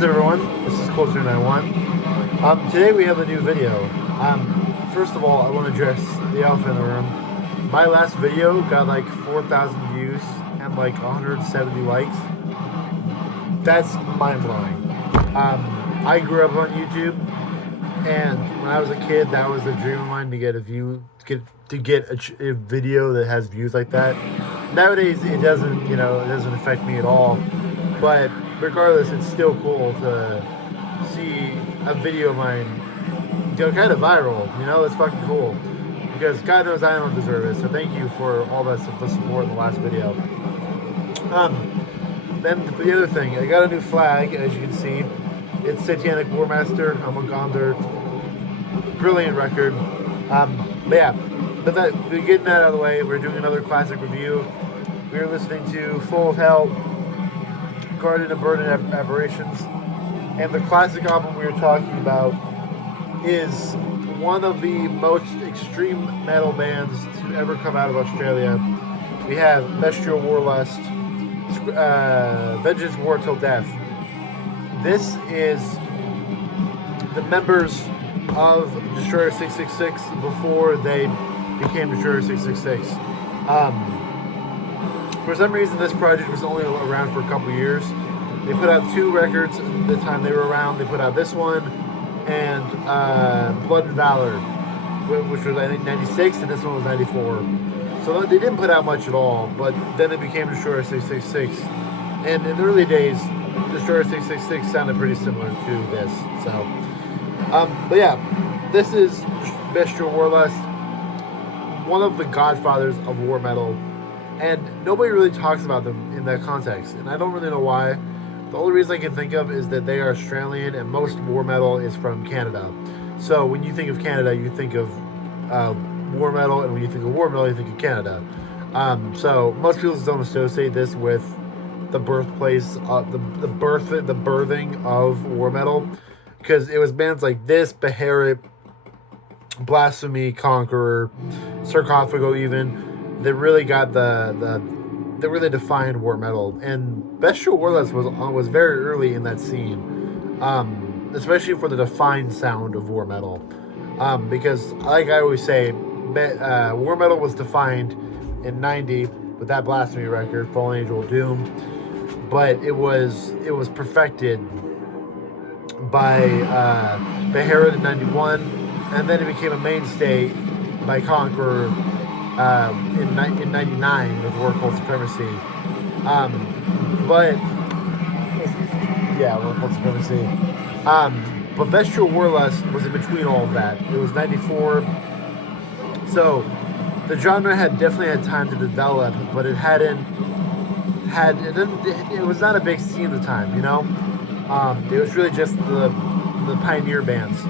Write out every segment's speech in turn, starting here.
Everyone, this is Closer91. Today we have a new video. First of all, I want to address the elephant in the room. My last video got like 4,000 views and like 170 likes. That's mind-blowing. I grew up on YouTube, and when I was a kid, that was a dream of mine to get a video that has views like that. Nowadays, it doesn't affect me at all. But regardless, it's still cool to see a video of mine go kind of viral. It's fucking cool. Because God knows I don't deserve it. So thank you for all the support in the last video. Then the other thing, I got a new flag, as you can see. It's Satanic Warmaster. I'm a Gondor. Brilliant record. We're getting that out of the way. We're doing another classic review. We are listening to Full of Hell, Garden of Burning Aberrations, and the classic album we are talking about is one of the most extreme metal bands to ever come out of Australia. We have Beastial, Warlust, Vengeance, War Till Death. This is the members of Destroyer 666 before they became Destroyer 666. For some reason, this project was only around for a couple years. They put out 2 records the time they were around. They put out this one and Blood and Valor, which was, I think, 96, and this one was 94. So they didn't put out much at all, but then it became Destroyer 666. And in the early days, Destroyer 666 sounded pretty similar to this. So, this is Bestial Warlust, one of the godfathers of war metal. And nobody really talks about them in that context, and I don't really know why. The only reason I can think of is that they are Australian, and most war metal is from Canada. So when you think of Canada, you think of war metal, and when you think of war metal, you think of Canada. So most people don't associate this with the birthplace, the birthing of war metal, because it was bands like this, Beherit, Blasphemy, Conqueror, Sarcophago, even, that really got that really defined war metal. And Bestial Warlust was very early in that scene, especially for the defined sound of war metal. Because, like I always say, war metal was defined in '90 with that Blasphemy record, Fallen Angel of Doom, but it was perfected by Beherit in '91, and then it became a mainstay by Conqueror in 99 with War Cult Supremacy. War Cult Supremacy. But Bestial Warlust was in between all of that. It was 94. So the genre had definitely had time to develop, but it was not a big scene at the time, It was really just the pioneer bands.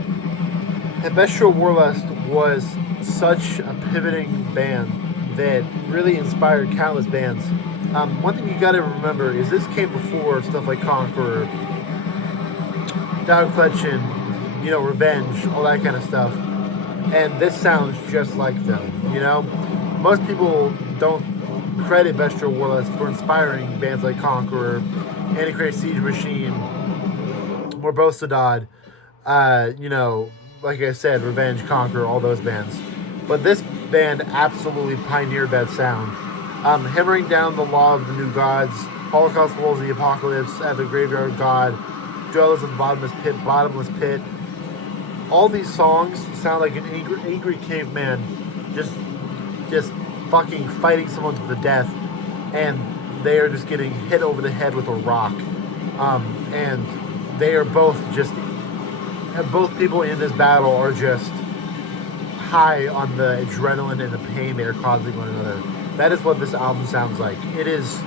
And Bestial Warlust was such a pivoting band that really inspired countless bands. One thing you gotta remember is this came before stuff like Conqueror, Dog Collection, Revenge, all that kind of stuff. And this sounds just like them, Most people don't credit Bestial Warlust for inspiring bands like Conqueror, Antichrist Siege Machine, Morbosodod, like I said, Revenge, Conqueror, all those bands. But this band absolutely pioneered that sound. Hammering down the law of the new gods, Holocaust Wolves of the Apocalypse, At the Graveyard God, Dwellers of the Bottomless Pit. All these songs sound like an angry caveman just fucking fighting someone to the death, and they are just getting hit over the head with a rock. And they are both people in this battle are just high on the adrenaline and the pain they are causing one another. That is what this album sounds like. It is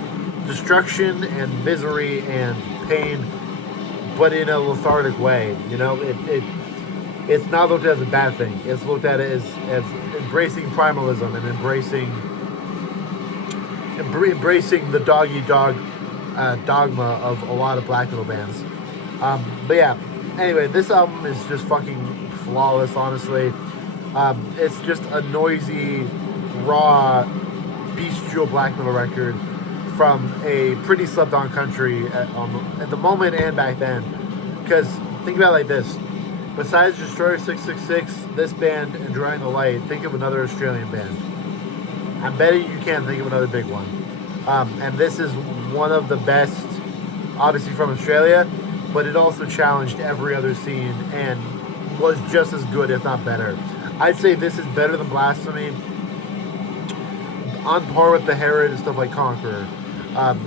destruction and misery and pain, but in a lethargic way. It's not looked at as a bad thing. It's looked at as embracing primalism and embracing the dog-eat-dog dogma of a lot of black metal bands. Anyway, this album is just fucking flawless, honestly. It's just a noisy, raw, beastial black metal record from a pretty slept-on country at the moment and back then. Because think about it like this. Besides Destroyer 666, this band, and Drawing the Light, think of another Australian band. I'm betting you can't think of another big one. And this is one of the best, obviously from Australia, but it also challenged every other scene and was just as good, if not better. I'd say this is better than Blasphemy, on par with the Herod and stuff like Conqueror.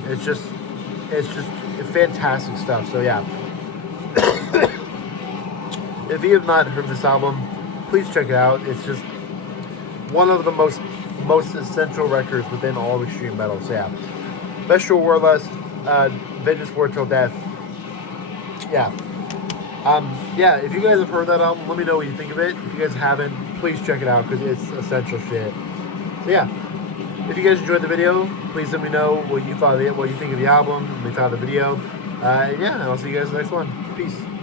It's just fantastic stuff. So yeah, if you have not heard this album, please check it out. It's just one of the most essential records within all of extreme metal. So yeah, Bestial Warlust, Vengeance, War Till Death. Yeah. Yeah, if you guys have heard that album, let me know what you think of it. If you guys haven't, please check it out because it's essential shit. So yeah, if you guys enjoyed the video, please let me know what you thought of it, what you think of the album, what you thought of the video. Yeah, and I'll see you guys in the next one. Peace.